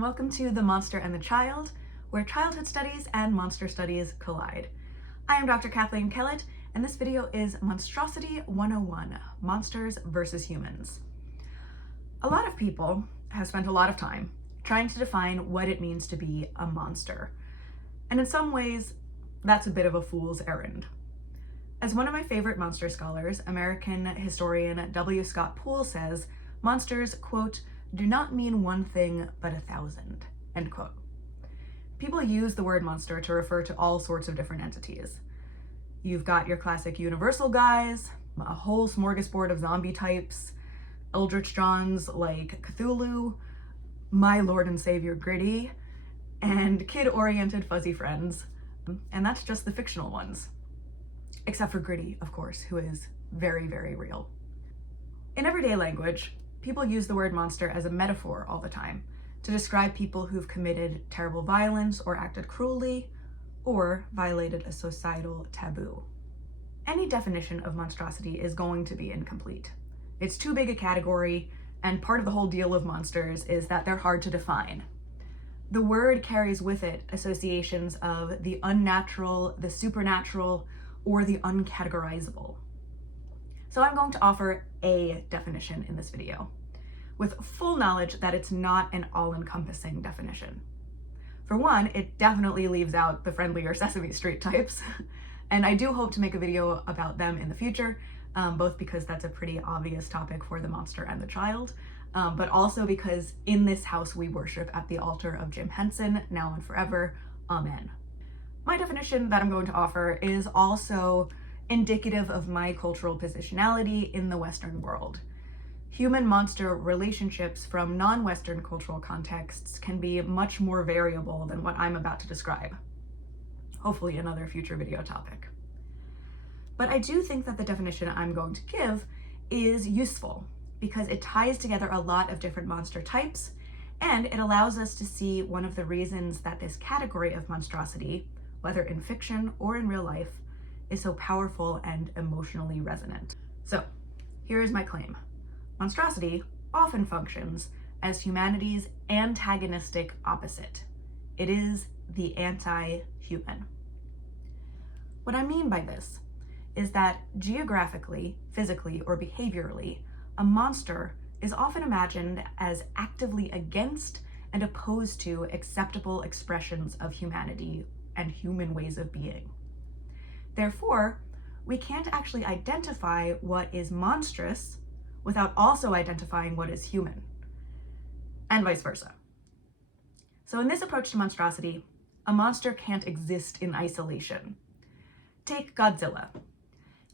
and welcome to The Monster and the Child, where childhood studies and monster studies collide. I am Dr. Kathleen Kellett, and this video is Monstrosity 101, Monsters versus Humans. A lot of people have spent a lot of time trying to define what it means to be a monster, and in some ways, that's a bit of a fool's errand. As one of my favorite monster scholars, American historian W. Scott Poole says, monsters, quote, do not mean one thing but 1,000, end quote. People use the word monster to refer to all sorts of different entities. You've got your classic universal guys, a whole smorgasbord of zombie types, Eldritch Johns like Cthulhu, my Lord and Savior Gritty, and kid-oriented fuzzy friends. And that's just the fictional ones. Except for Gritty, of course, who is very, very real. In everyday language, people use the word monster as a metaphor all the time to describe people who've committed terrible violence or acted cruelly or violated a societal taboo. Any definition of monstrosity is going to be incomplete. It's too big a category, and part of the whole deal of monsters is that they're hard to define. The word carries with it associations of the unnatural, the supernatural, or the uncategorizable. So I'm going to offer a definition in this video, with full knowledge that it's not an all-encompassing definition. For one, it definitely leaves out the friendlier Sesame Street types, and I do hope to make a video about them in the future, both because that's a pretty obvious topic for the monster and the child, but also because in this house we worship at the altar of Jim Henson, now and forever, amen. My definition that I'm going to offer is also indicative of my cultural positionality in the Western world. Human-monster relationships from non-Western cultural contexts can be much more variable than what I'm about to describe. Hopefully another future video topic. But I do think that the definition I'm going to give is useful because it ties together a lot of different monster types, and it allows us to see one of the reasons that this category of monstrosity, whether in fiction or in real life, is so powerful and emotionally resonant. So, here is my claim. Monstrosity often functions as humanity's antagonistic opposite. It is the anti-human. What I mean by this is that geographically, physically, or behaviorally, a monster is often imagined as actively against and opposed to acceptable expressions of humanity and human ways of being. Therefore, we can't actually identify what is monstrous without also identifying what is human, and vice versa. So in this approach to monstrosity, a monster can't exist in isolation. Take Godzilla.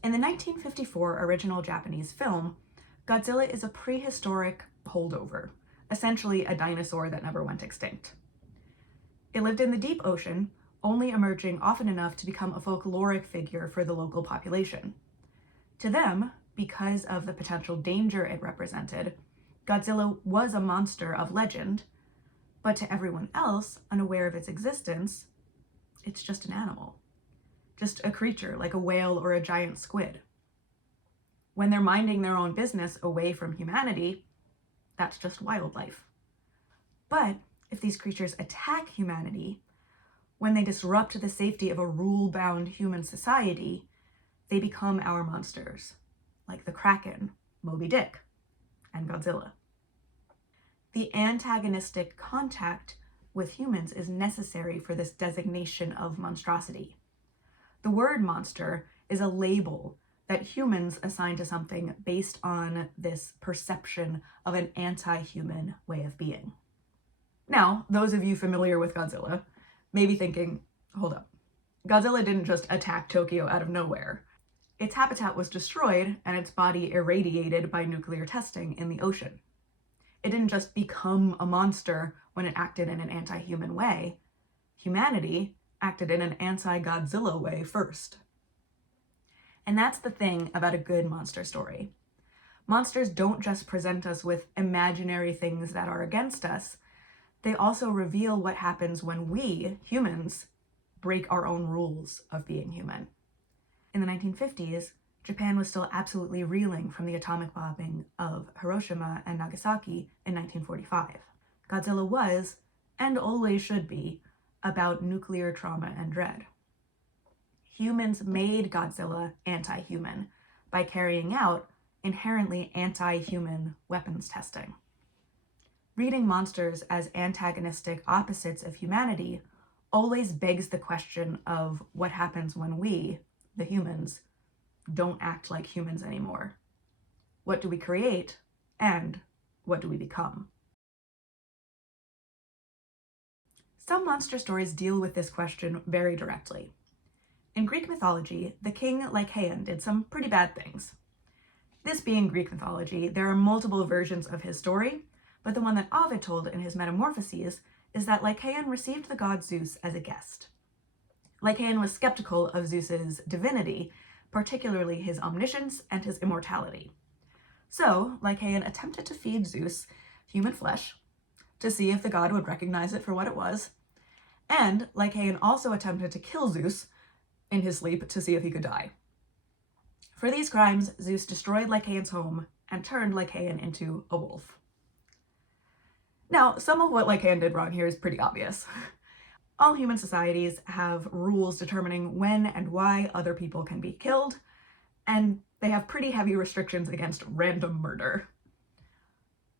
In the 1954 original Japanese film, Godzilla is a prehistoric holdover, essentially a dinosaur that never went extinct. It lived in the deep ocean, only emerging often enough to become a folkloric figure for the local population. To them, because of the potential danger it represented, Godzilla was a monster of legend, but to everyone else, unaware of its existence, it's just an animal. Just a creature like a whale or a giant squid. When they're minding their own business away from humanity, that's just wildlife. But if these creatures attack humanity, when they disrupt the safety of a rule-bound human society, they become our monsters, like the Kraken, Moby Dick, and Godzilla. The antagonistic contact with humans is necessary for this designation of monstrosity. The word monster is a label that humans assign to something based on this perception of an anti-human way of being. Now, those of you familiar with Godzilla may be thinking, hold up, Godzilla didn't just attack Tokyo out of nowhere. Its habitat was destroyed and its body irradiated by nuclear testing in the ocean. It didn't just become a monster when it acted in an anti-human way. Humanity acted in an anti-Godzilla way first. And that's the thing about a good monster story. Monsters don't just present us with imaginary things that are against us, they also reveal what happens when we, humans, break our own rules of being human. In the 1950s, Japan was still absolutely reeling from the atomic bombing of Hiroshima and Nagasaki in 1945. Godzilla was, and always should be, about nuclear trauma and dread. Humans made Godzilla anti-human by carrying out inherently anti-human weapons testing. Reading monsters as antagonistic opposites of humanity always begs the question of what happens when we, the humans, don't act like humans anymore. What do we create, and what do we become? Some monster stories deal with this question very directly. In Greek mythology, the king Lycaon did some pretty bad things. This being Greek mythology, there are multiple versions of his story, but the one that Ovid told in his Metamorphoses is that Lycaon received the god Zeus as a guest. Lycaon was skeptical of Zeus's divinity, particularly his omniscience and his immortality. So Lycaon attempted to feed Zeus human flesh to see if the god would recognize it for what it was, and Lycaon also attempted to kill Zeus in his sleep to see if he could die. For these crimes, Zeus destroyed Lycaon's home and turned Lycaon into a wolf. Now, some of what Lycaon did wrong here is pretty obvious. All human societies have rules determining when and why other people can be killed, and they have pretty heavy restrictions against random murder.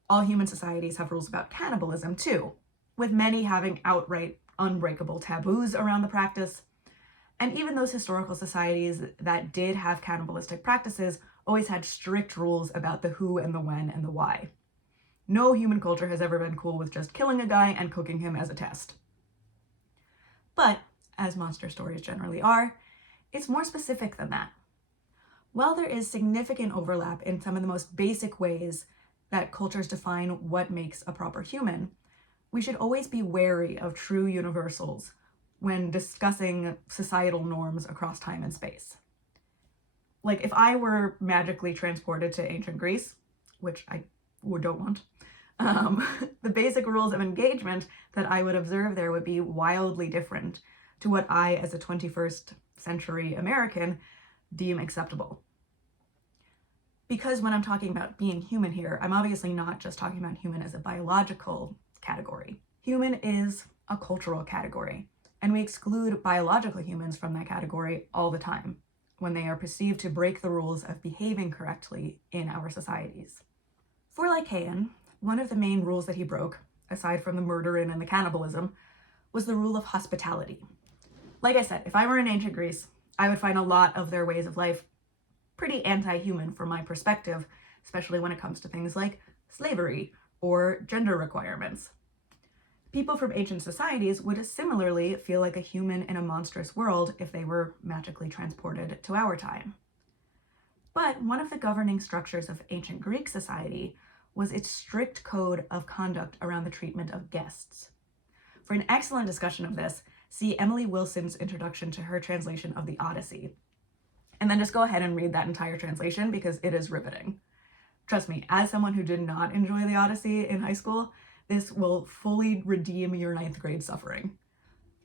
All human societies have rules about cannibalism too, with many having outright unbreakable taboos around the practice. And even those historical societies that did have cannibalistic practices always had strict rules about the who and the when and the why. No human culture has ever been cool with just killing a guy and cooking him as a test. But, as monster stories generally are, it's more specific than that. While there is significant overlap in some of the most basic ways that cultures define what makes a proper human, we should always be wary of true universals when discussing societal norms across time and space. Like, if I were magically transported to ancient Greece, which I don't want, the basic rules of engagement that I would observe there would be wildly different to what I, as a 21st century American, deem acceptable. Because when I'm talking about being human here, I'm obviously not just talking about human as a biological category. Human is a cultural category, and we exclude biological humans from that category all the time when they are perceived to break the rules of behaving correctly in our societies. For Lycaon, one of the main rules that he broke, aside from the murdering and the cannibalism, was the rule of hospitality. Like I said, if I were in ancient Greece, I would find a lot of their ways of life pretty anti-human from my perspective, especially when it comes to things like slavery or gender requirements. People from ancient societies would similarly feel like a human in a monstrous world if they were magically transported to our time. But one of the governing structures of ancient Greek society was its strict code of conduct around the treatment of guests. For an excellent discussion of this, see Emily Wilson's introduction to her translation of the Odyssey. And then just go ahead and read that entire translation because it is riveting. Trust me, as someone who did not enjoy the Odyssey in high school, this will fully redeem your 9th grade suffering.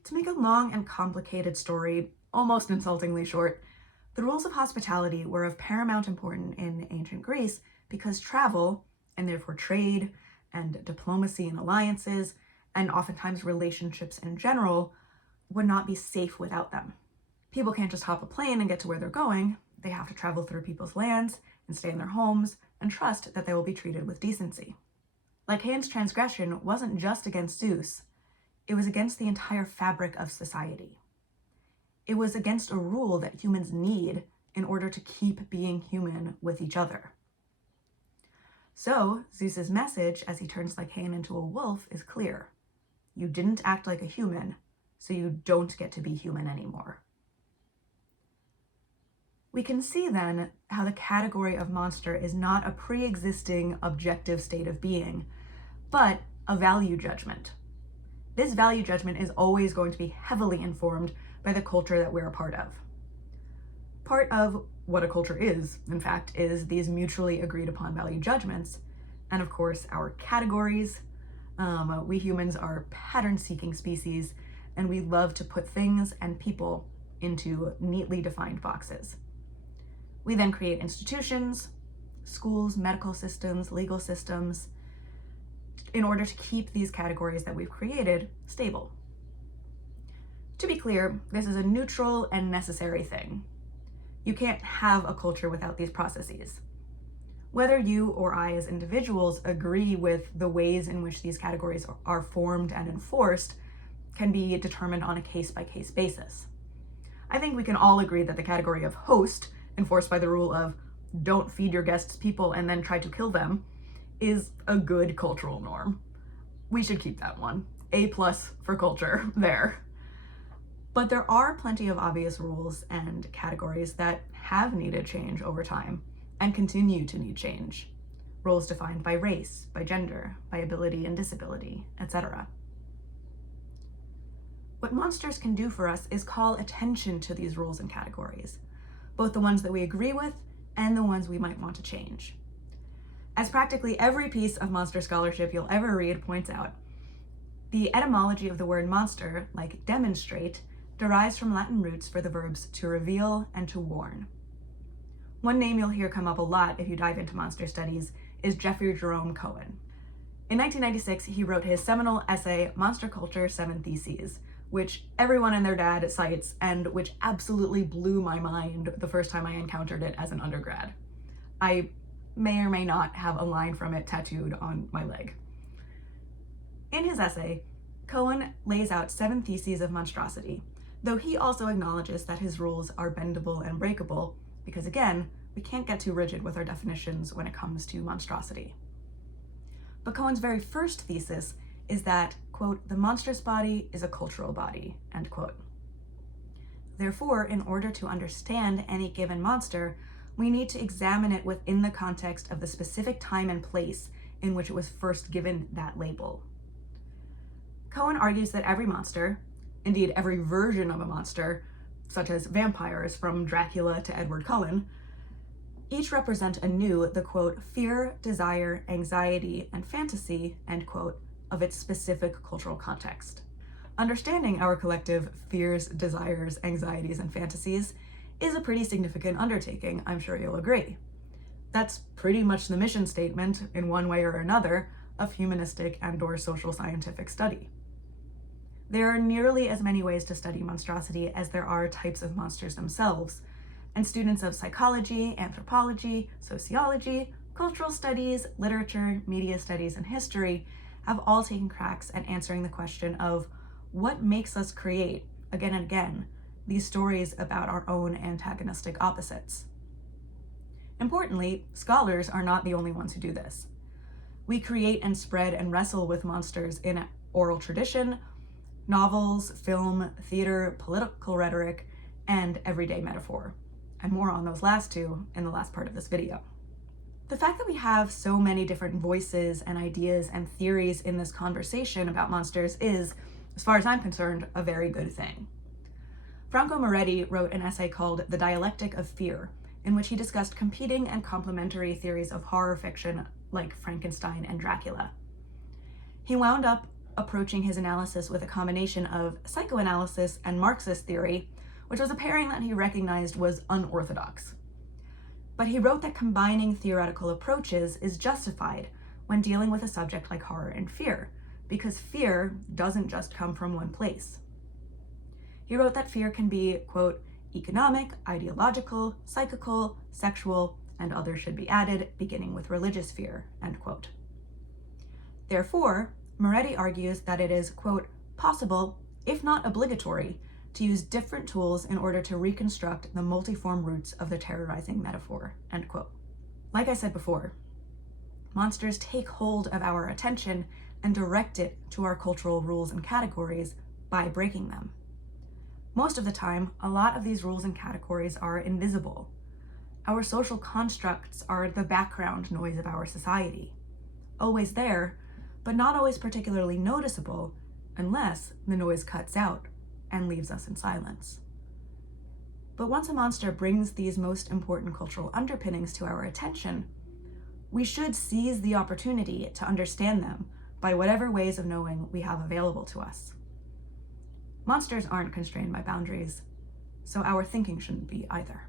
To make a long and complicated story almost insultingly short, the rules of hospitality were of paramount importance in ancient Greece because travel, and therefore trade and diplomacy and alliances, and oftentimes relationships in general, would not be safe without them. People can't just hop a plane and get to where they're going. They have to travel through people's lands and stay in their homes and trust that they will be treated with decency. Lycaon's transgression wasn't just against Zeus, it was against the entire fabric of society. It was against a rule that humans need in order to keep being human with each other. So, Zeus's message as he turns Lycaon into a wolf is clear. You didn't act like a human, so you don't get to be human anymore. We can see then how the category of monster is not a pre-existing objective state of being, but a value judgment. This value judgment is always going to be heavily informed by the culture that we're a part of. Part of what a culture is, in fact, is these mutually agreed upon value judgments, and of course our categories. We humans are pattern-seeking species, and we love to put things and people into neatly defined boxes. We then create institutions, schools, medical systems, legal systems, in order to keep these categories that we've created stable. To be clear, this is a neutral and necessary thing. You can't have a culture without these processes. Whether you or I as individuals agree with the ways in which these categories are formed and enforced can be determined on a case-by-case basis. I think we can all agree that the category of host, enforced by the rule of don't feed your guests people and then try to kill them, is a good cultural norm. We should keep that one. A+ for culture there. But there are plenty of obvious rules and categories that have needed change over time and continue to need change. Roles defined by race, by gender, by ability and disability, etc. What monsters can do for us is call attention to these rules and categories, both the ones that we agree with and the ones we might want to change. As practically every piece of monster scholarship you'll ever read points out, the etymology of the word monster, like demonstrate, derives from Latin roots for the verbs to reveal and to warn. One name you'll hear come up a lot if you dive into monster studies is Jeffrey Jerome Cohen. In 1996, he wrote his seminal essay, Monster Culture: 7 Theses, which everyone and their dad cites and which absolutely blew my mind the first time I encountered it as an undergrad. I may or may not have a line from it tattooed on my leg. In his essay, Cohen lays out 7 theses of monstrosity, though he also acknowledges that his rules are bendable and breakable, because again, we can't get too rigid with our definitions when it comes to monstrosity. But Cohen's very first thesis is that, quote, the monstrous body is a cultural body, end quote. Therefore, in order to understand any given monster, we need to examine it within the context of the specific time and place in which it was first given that label. Cohen argues that every monster, indeed every version of a monster, such as vampires from Dracula to Edward Cullen, each represent anew the, quote, fear, desire, anxiety, and fantasy, end quote, of its specific cultural context. Understanding our collective fears, desires, anxieties, and fantasies is a pretty significant undertaking, I'm sure you'll agree. That's pretty much the mission statement, in one way or another, of humanistic and/or social scientific study. There are nearly as many ways to study monstrosity as there are types of monsters themselves, and students of psychology, anthropology, sociology, cultural studies, literature, media studies, and history have all taken cracks at answering the question of what makes us create, again and again, these stories about our own antagonistic opposites. Importantly, scholars are not the only ones who do this. We create and spread and wrestle with monsters in oral tradition, novels, film, theater, political rhetoric, and everyday metaphor. And more on those last two in the last part of this video. The fact that we have so many different voices and ideas and theories in this conversation about monsters is, as far as I'm concerned, a very good thing. Franco Moretti wrote an essay called The Dialectic of Fear, in which he discussed competing and complementary theories of horror fiction like Frankenstein and Dracula. He wound up approaching his analysis with a combination of psychoanalysis and Marxist theory, which was a pairing that he recognized was unorthodox. But he wrote that combining theoretical approaches is justified when dealing with a subject like horror and fear, because fear doesn't just come from one place. He wrote that fear can be, quote, economic, ideological, psychical, sexual, and others should be added, beginning with religious fear, end quote. Therefore, Moretti argues that it is, quote, possible, if not obligatory, to use different tools in order to reconstruct the multiform roots of the terrorizing metaphor, end quote. Like I said before, monsters take hold of our attention and direct it to our cultural rules and categories by breaking them. Most of the time, a lot of these rules and categories are invisible. Our social constructs are the background noise of our society, always there, but not always particularly noticeable unless the noise cuts out and leaves us in silence. But once a monster brings these most important cultural underpinnings to our attention, we should seize the opportunity to understand them by whatever ways of knowing we have available to us. Monsters aren't constrained by boundaries, so our thinking shouldn't be either.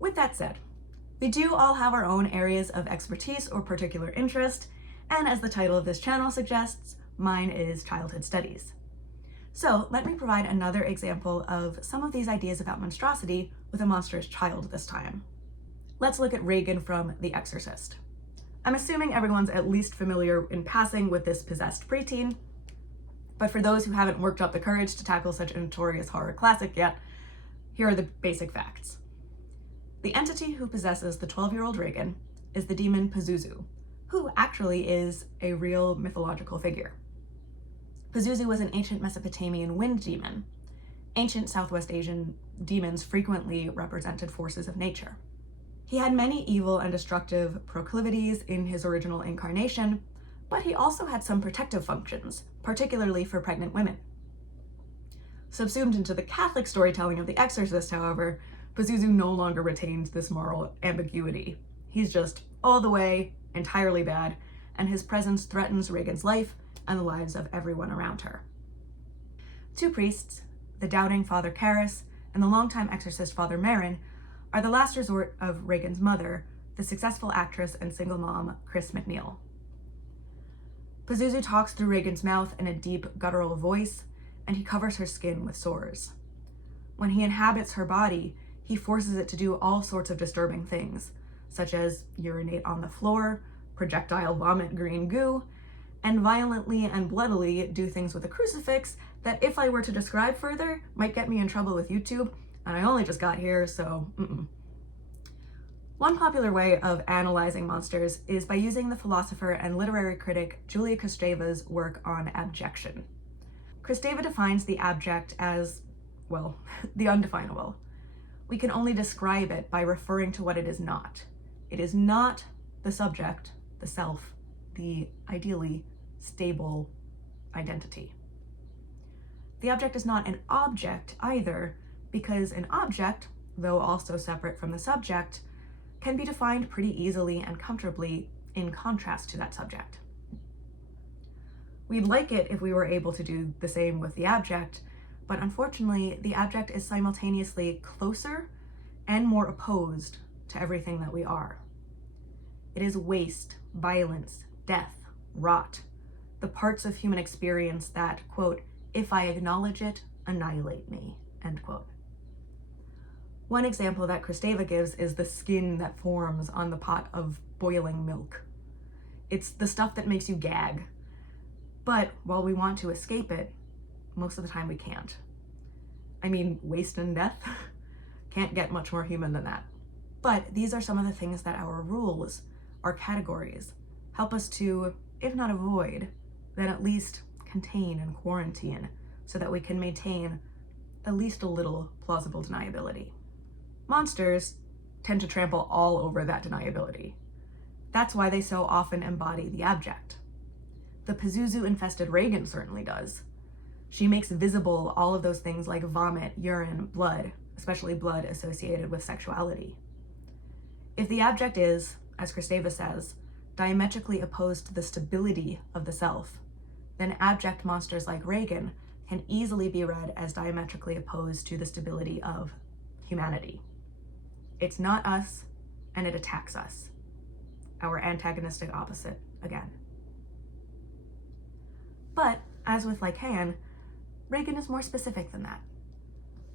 With that said, We do all have our own areas of expertise or particular interest, and as the title of this channel suggests, mine is childhood studies. So let me provide another example of some of these ideas about monstrosity with a monstrous child this time. Let's look at Regan from The Exorcist. I'm assuming everyone's at least familiar in passing with this possessed preteen, but for those who haven't worked up the courage to tackle such a notorious horror classic yet, here are the basic facts. The entity who possesses the 12-year-old Regan is the demon Pazuzu, who actually is a real mythological figure. Pazuzu was an ancient Mesopotamian wind demon. Ancient Southwest Asian demons frequently represented forces of nature. He had many evil and destructive proclivities in his original incarnation, but he also had some protective functions, particularly for pregnant women. Subsumed into the Catholic storytelling of The Exorcist, however, Pazuzu no longer retains this moral ambiguity. He's just all the way, entirely bad, and his presence threatens Regan's life and the lives of everyone around her. Two priests, the doubting Father Karras and the longtime exorcist Father Marin, are the last resort of Regan's mother, the successful actress and single mom, Chris McNeil. Pazuzu talks through Regan's mouth in a deep, guttural voice, and he covers her skin with sores. When he inhabits her body, he forces it to do all sorts of disturbing things, such as urinate on the floor, projectile vomit green goo, and violently and bloodily do things with a crucifix that, if I were to describe further, might get me in trouble with YouTube, and I only just got here, so One popular way of analyzing monsters is by using the philosopher and literary critic Julia Kristeva's work on abjection. Kristeva defines the abject as, well, the undefinable. We can only describe it by referring to what it is not. It is not the subject, the self, the ideally stable identity. The object is not an object either, because an object, though also separate from the subject, can be defined pretty easily and comfortably in contrast to that subject. We'd like it if we were able to do the same with the abject, but unfortunately, the abject is simultaneously closer and more opposed to everything that we are. It is waste, violence, death, rot, the parts of human experience that, quote, if I acknowledge it, annihilate me, end quote. One example that Kristeva gives is the skin that forms on the pot of boiling milk. It's the stuff that makes you gag. But while we want to escape it, most of the time we can't. I mean, waste and death can't get much more human than that. But these are some of the things that our rules, our categories, help us to, if not avoid, then at least contain and quarantine so that we can maintain at least a little plausible deniability. Monsters tend to trample all over that deniability. That's why they so often embody the abject. The Pazuzu-infested Regan certainly does. She makes visible all of those things like vomit, urine, blood, especially blood associated with sexuality. If the abject is, as Kristeva says, diametrically opposed to the stability of the self, then abject monsters like Regan can easily be read as diametrically opposed to the stability of humanity. It's not us, and it attacks us. Our antagonistic opposite again. But, as with Lycaon, Regan is more specific than that.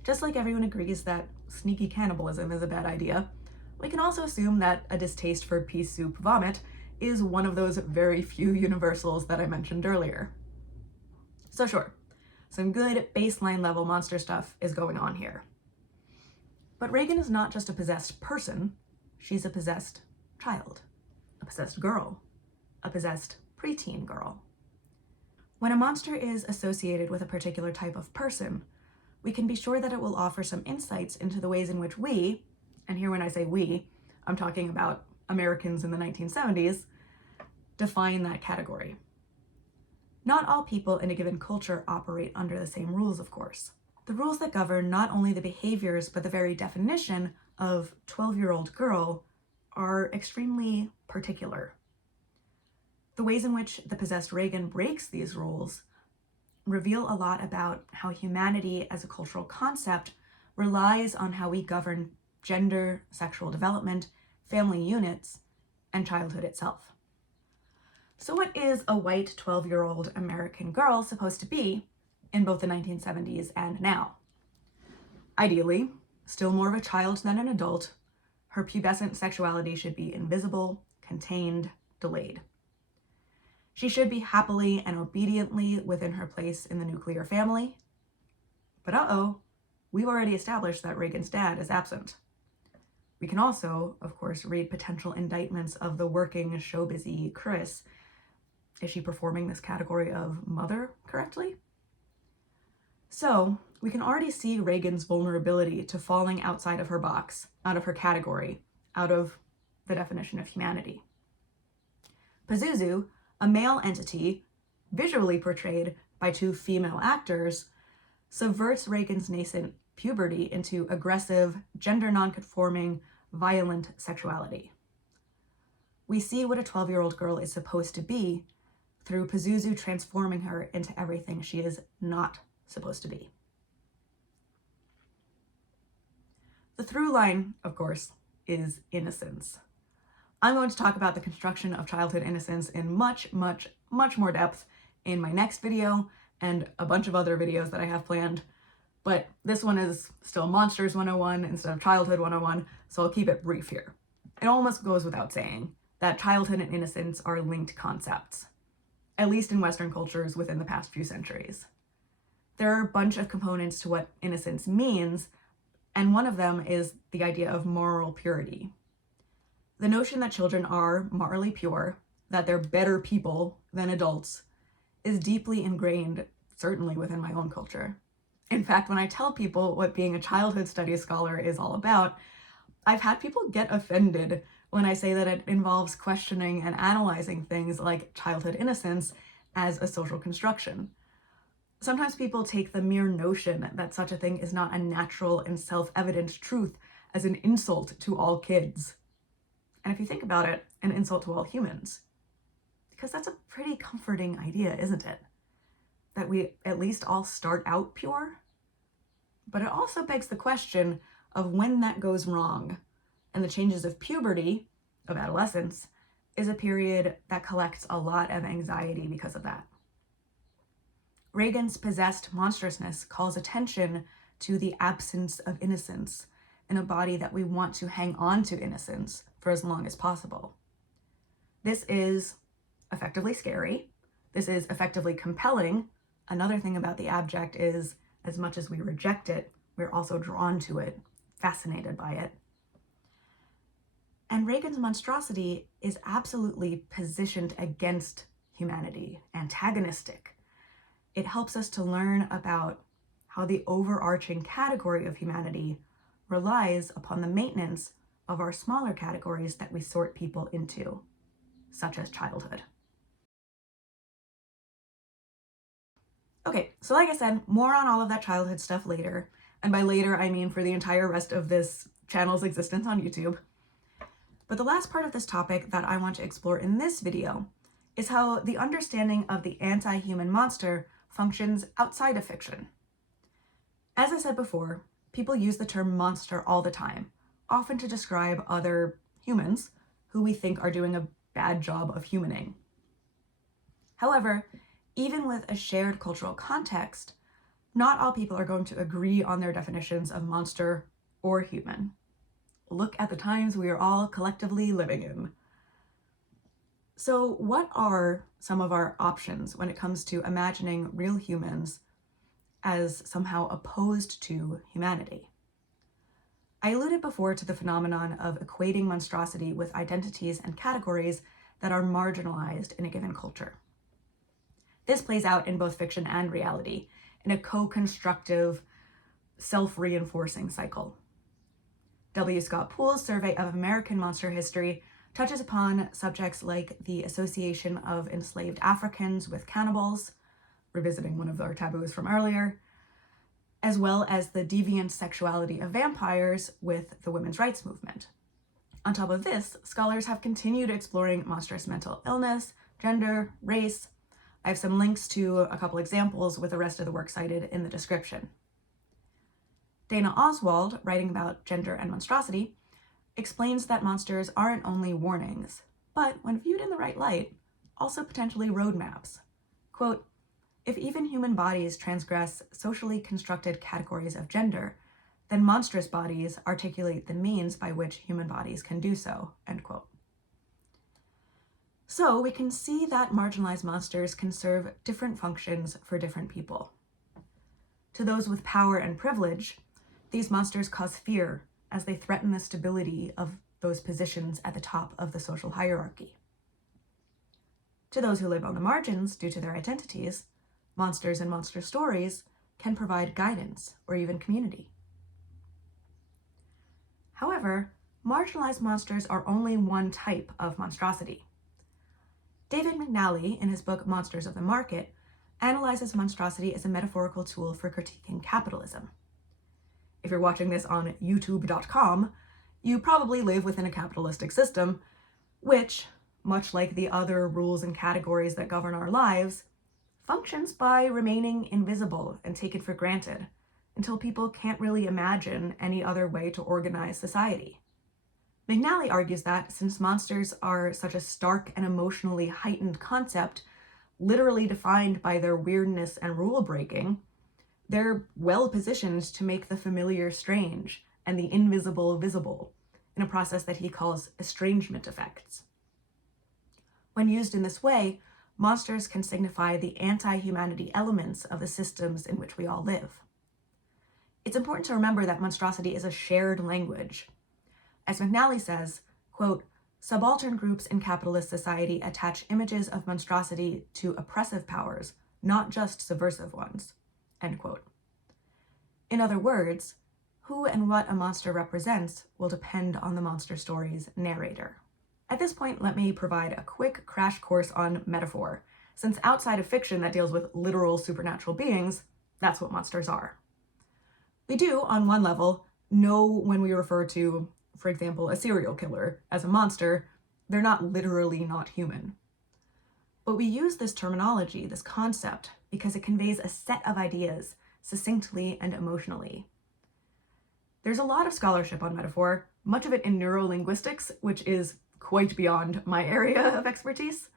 Just like everyone agrees that sneaky cannibalism is a bad idea, we can also assume that a distaste for pea soup vomit is one of those very few universals that I mentioned earlier. So sure, some good baseline level monster stuff is going on here. But Regan is not just a possessed person, she's a possessed child, a possessed girl, a possessed preteen girl. When a monster is associated with a particular type of person, we can be sure that it will offer some insights into the ways in which we, and here when I say we, I'm talking about Americans in the 1970s, define that category. Not all people in a given culture operate under the same rules, of course. The rules that govern not only the behaviors, but the very definition of 12-year-old girl are extremely particular. The ways in which the possessed Regan breaks these rules reveal a lot about how humanity as a cultural concept relies on how we govern gender, sexual development, family units, and childhood itself. So what is a white 12-year-old American girl supposed to be in both the 1970s and now? Ideally, still more of a child than an adult, her pubescent sexuality should be invisible, contained, delayed. She should be happily and obediently within her place in the nuclear family. But we've already established that Regan's dad is absent. We can also, of course, read potential indictments of the working, show-busy Chris. Is she performing this category of mother correctly? So we can already see Regan's vulnerability to falling outside of her box, out of her category, out of the definition of humanity. Pazuzu, a male entity, visually portrayed by two female actors, subverts Regan's nascent puberty into aggressive, gender nonconforming, violent sexuality. We see what a 12-year-old girl is supposed to be through Pazuzu transforming her into everything she is not supposed to be. The through line, of course, is innocence. I'm going to talk about the construction of childhood innocence in much more depth in my next video and a bunch of other videos that I have planned, but this one is still Monsters 101 instead of Childhood 101, so I'll keep it brief here. It almost goes without saying that childhood and innocence are linked concepts, at least in Western cultures within the past few centuries. There are a bunch of components to what innocence means, and one of them is the idea of moral purity. The notion that children are morally pure, that they're better people than adults, is deeply ingrained, certainly within my own culture. In fact, when I tell people what being a childhood studies scholar is all about, I've had people get offended when I say that it involves questioning and analyzing things like childhood innocence as a social construction. Sometimes people take the mere notion that such a thing is not a natural and self-evident truth as an insult to all kids. And if you think about it, an insult to all humans. Because that's a pretty comforting idea, isn't it? That we at least all start out pure. But it also begs the question of when that goes wrong. And the changes of puberty, of adolescence, is a period that collects a lot of anxiety because of that. Regan's possessed monstrousness calls attention to the absence of innocence in a body that we want to hang on to innocence for as long as possible. This is effectively scary. This is effectively compelling. Another thing about the abject is, as much as we reject it, we're also drawn to it, fascinated by it. And Regan's monstrosity is absolutely positioned against humanity, antagonistic. It helps us to learn about how the overarching category of humanity relies upon the maintenance of our smaller categories that we sort people into, such as childhood. Okay, so like I said, more on all of that childhood stuff later. And by later, I mean for the entire rest of this channel's existence on YouTube. But the last part of this topic that I want to explore in this video is how the understanding of the anti-human monster functions outside of fiction. As I said before, people use the term monster all the time, often to describe other humans who we think are doing a bad job of humaning. However, even with a shared cultural context, not all people are going to agree on their definitions of monster or human. Look at the times we are all collectively living in. So what are some of our options when it comes to imagining real humans as somehow opposed to humanity? I alluded before to the phenomenon of equating monstrosity with identities and categories that are marginalized in a given culture. This plays out in both fiction and reality, in a co-constructive, self-reinforcing cycle. W. Scott Poole's survey of American monster history touches upon subjects like the association of enslaved Africans with cannibals, revisiting one of our taboos from earlier, as well as the deviant sexuality of vampires with the women's rights movement. On top of this, scholars have continued exploring monstrous mental illness, gender, race. I have some links to a couple examples with the rest of the work cited in the description. Dana Oswald, writing about gender and monstrosity, explains that monsters aren't only warnings, but when viewed in the right light, also potentially roadmaps. Quote, "If even human bodies transgress socially constructed categories of gender, then monstrous bodies articulate the means by which human bodies can do so," end quote. So we can see that marginalized monsters can serve different functions for different people. To those with power and privilege, these monsters cause fear as they threaten the stability of those positions at the top of the social hierarchy. To those who live on the margins due to their identities, monsters and monster stories can provide guidance or even community. However, marginalized monsters are only one type of monstrosity. David McNally, in his book Monsters of the Market, analyzes monstrosity as a metaphorical tool for critiquing capitalism. If you're watching this on youtube.com, you probably live within a capitalistic system, which, much like the other rules and categories that govern our lives, functions by remaining invisible and taken for granted until people can't really imagine any other way to organize society. McNally argues that since monsters are such a stark and emotionally heightened concept, literally defined by their weirdness and rule breaking, they're well positioned to make the familiar strange and the invisible visible in a process that he calls estrangement effects. When used in this way, monsters can signify the anti-humanity elements of the systems in which we all live. It's important to remember that monstrosity is a shared language. As McNally says, quote, "Subaltern groups in capitalist society attach images of monstrosity to oppressive powers, not just subversive ones," end quote. In other words, who and what a monster represents will depend on the monster story's narrator. At this point, let me provide a quick crash course on metaphor, since outside of fiction that deals with literal supernatural beings, that's what monsters are. We do, on one level, know when we refer to, for example, a serial killer as a monster, they're not literally not human. But we use this terminology, this concept, because it conveys a set of ideas succinctly and emotionally. There's a lot of scholarship on metaphor, much of it in neurolinguistics, which is quite beyond my area of expertise.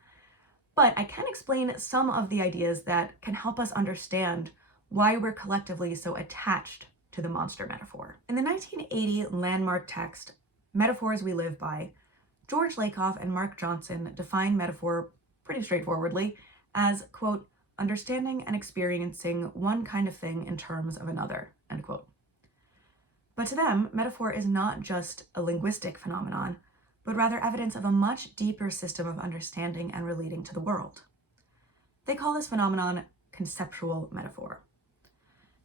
But I can explain some of the ideas that can help us understand why we're collectively so attached to the monster metaphor. In the 1980 landmark text, Metaphors We Live By, George Lakoff and Mark Johnson define metaphor pretty straightforwardly as, quote, "understanding and experiencing one kind of thing in terms of another," end quote. But to them, metaphor is not just a linguistic phenomenon, but rather evidence of a much deeper system of understanding and relating to the world. They call this phenomenon conceptual metaphor.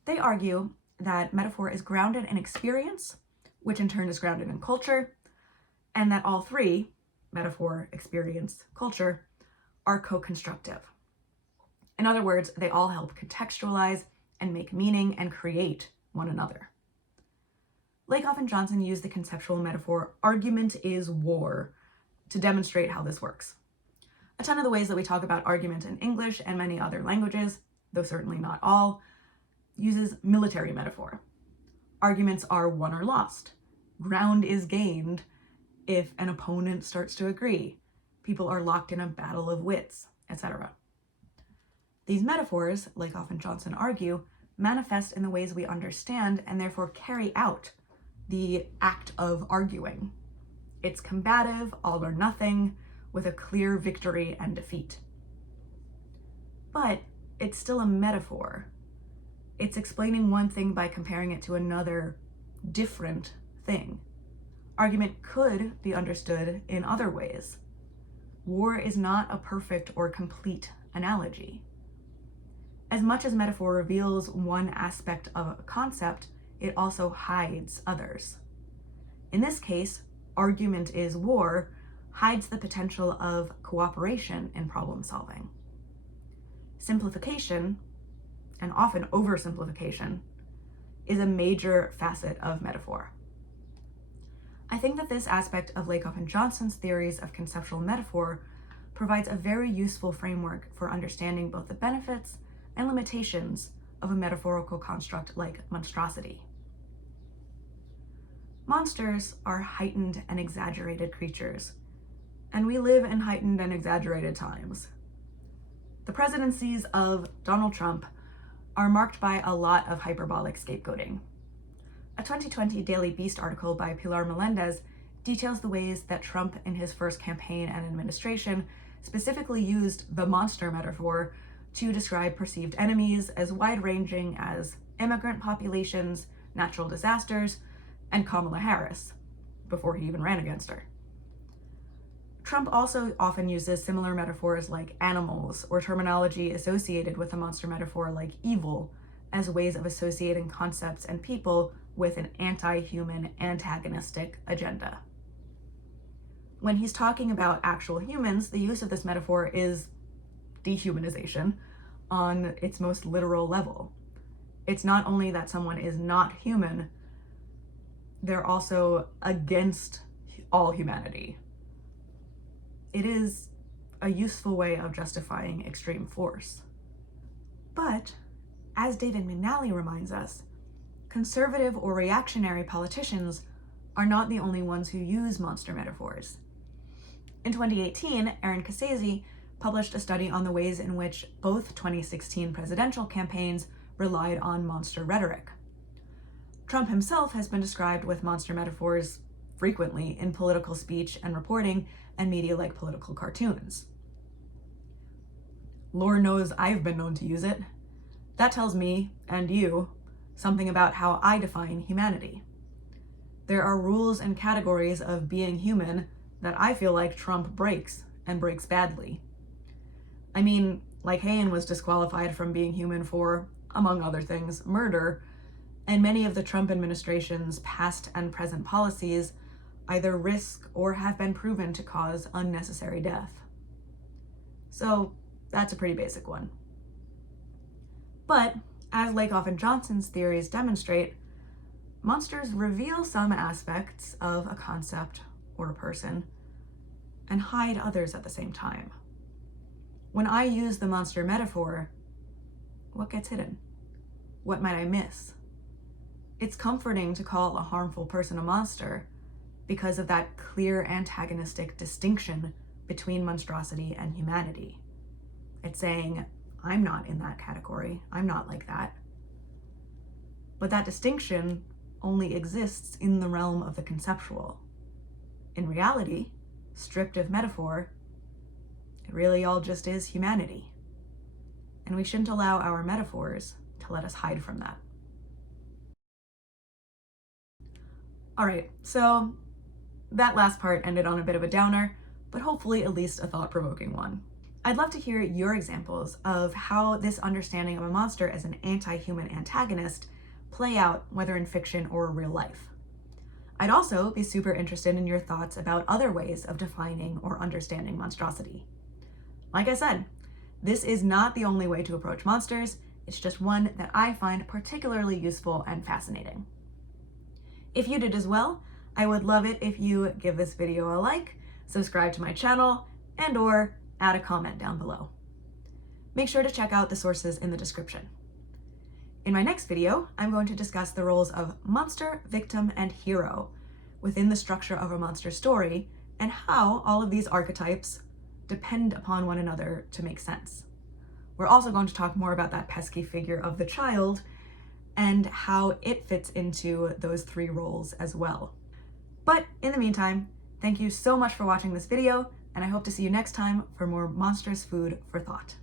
They argue that metaphor is grounded in experience, which in turn is grounded in culture, and that all three, metaphor, experience, culture, are co-constructive. In other words, they all help contextualize and make meaning and create one another. Lakoff and Johnson use the conceptual metaphor "argument is war" to demonstrate how this works. A ton of the ways that we talk about argument in English and many other languages, though certainly not all, uses military metaphor. Arguments are won or lost. Ground is gained if an opponent starts to agree. People are locked in a battle of wits, etc. These metaphors, Lakoff and Johnson argue, manifest in the ways we understand and therefore carry out the act of arguing. It's combative, all or nothing, with a clear victory and defeat. But it's still a metaphor. It's explaining one thing by comparing it to another different thing. Argument could be understood in other ways. War is not a perfect or complete analogy. As much as metaphor reveals one aspect of a concept, it also hides others. In this case, argument is war hides the potential of cooperation in problem solving. Simplification, and often oversimplification, is a major facet of metaphor. I think that this aspect of Lakoff and Johnson's theories of conceptual metaphor provides a very useful framework for understanding both the benefits and limitations of a metaphorical construct like monstrosity. Monsters are heightened and exaggerated creatures, and we live in heightened and exaggerated times. The presidencies of Donald Trump are marked by a lot of hyperbolic scapegoating. A 2020 Daily Beast article by Pilar Melendez details the ways that Trump in his first campaign and administration specifically used the monster metaphor to describe perceived enemies as wide-ranging as immigrant populations, natural disasters, and Kamala Harris, before he even ran against her. Trump also often uses similar metaphors like animals or terminology associated with a monster metaphor like evil as ways of associating concepts and people with an anti-human, antagonistic agenda. When he's talking about actual humans, the use of this metaphor is dehumanization on its most literal level. It's not only that someone is not human, they're also against all humanity. It is a useful way of justifying extreme force. But, as David McNally reminds us, conservative or reactionary politicians are not the only ones who use monster metaphors. In 2018, Aaron Cassese published a study on the ways in which both 2016 presidential campaigns relied on monster rhetoric. Trump himself has been described with monster metaphors frequently in political speech and reporting and media like political cartoons. Lord knows I've been known to use it. That tells me, and you, something about how I define humanity. There are rules and categories of being human that I feel like Trump breaks, and breaks badly. I mean, Lycaon was disqualified from being human for, among other things, murder, and many of the Trump administration's past and present policies either risk or have been proven to cause unnecessary death. So that's a pretty basic one. But, as Lakoff and Johnson's theories demonstrate, monsters reveal some aspects of a concept or a person and hide others at the same time. When I use the monster metaphor, what gets hidden? What might I miss? It's comforting to call a harmful person a monster because of that clear antagonistic distinction between monstrosity and humanity. It's saying, I'm not in that category, I'm not like that. But that distinction only exists in the realm of the conceptual. In reality, stripped of metaphor, it really all just is humanity. And we shouldn't allow our metaphors to let us hide from that. All right, so that last part ended on a bit of a downer, but hopefully at least a thought-provoking one. I'd love to hear your examples of how this understanding of a monster as an anti-human antagonist play out, whether in fiction or real life. I'd also be super interested in your thoughts about other ways of defining or understanding monstrosity. Like I said, this is not the only way to approach monsters, it's just one that I find particularly useful and fascinating. If you did as well, I would love it if you give this video a like, subscribe to my channel, and/or add a comment down below. Make sure to check out the sources in the description. In my next video, I'm going to discuss the roles of monster, victim, and hero within the structure of a monster story and how all of these archetypes depend upon one another to make sense. We're also going to talk more about that pesky figure of the child and how it fits into those three roles as well. But in the meantime, thank you so much for watching this video, and I hope to see you next time for more monstrous food for thought.